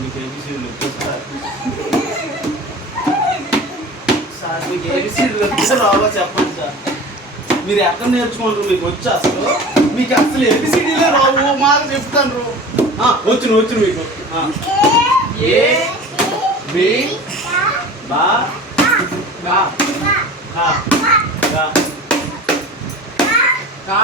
మీకు ఏబిసిడీలు సార్ మీకు ఏబిసిడీలు రావా చెప్పండి సార్. మీరు ఎక్కడ నేర్చుకుంటారు? మీకు వచ్చి మీకు అసలు ఏబిసిడీలే రావు. మాకు చెప్తాను. వచ్చును మీకు ఏ బి బా గా కా గా కా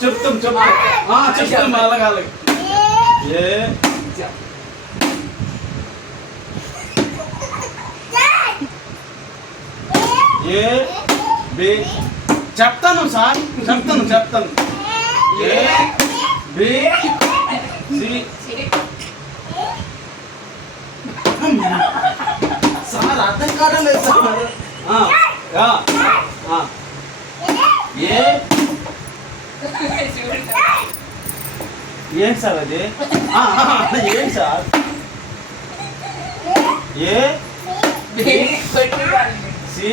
చెప్తాం అలాగే ఏ బి చెప్తాను సార్ చెప్తాను ఏ బి సి సార్ అర్థం కావట్లేదు సార్. ఏ ఏం సార్ అది? ఏం సార్? ఏ సి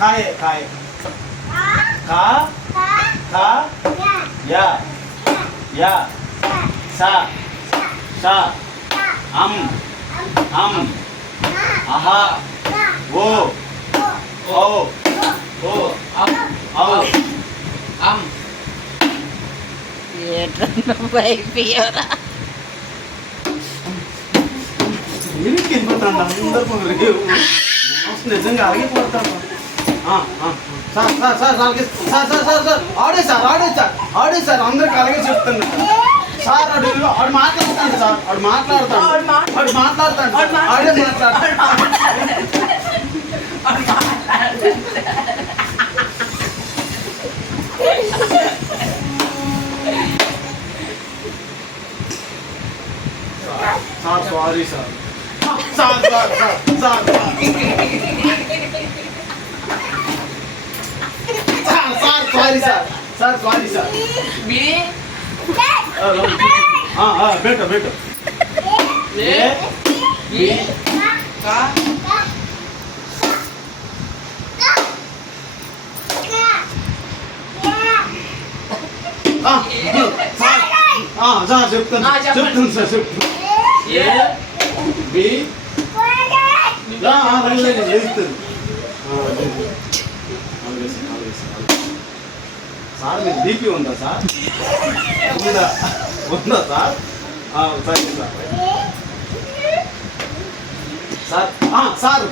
కాయే కా యా సా అం అహా ఓ నిజంగా ఆగిపోతాను. ఆడే సార్ అందరికి అలాగే చెప్తాను సార్. ఆడు మాట్లాడతాడు సార్. ఆడు మాట్లాడతాడు ఆడే మాట్లాడతాడు. Sorry sir. Sorry sir. Better A B కా చెప్తాను సార్. ఏ బి చేస్తుంది సార్. మీకు బీపీ ఉందా సార్? ఉందా సార్? సరే సార్. సార్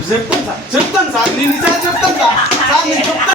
చెప్తాను సార్. నేను ఈసారి చెప్తాను సార్. నేను చెప్తాను.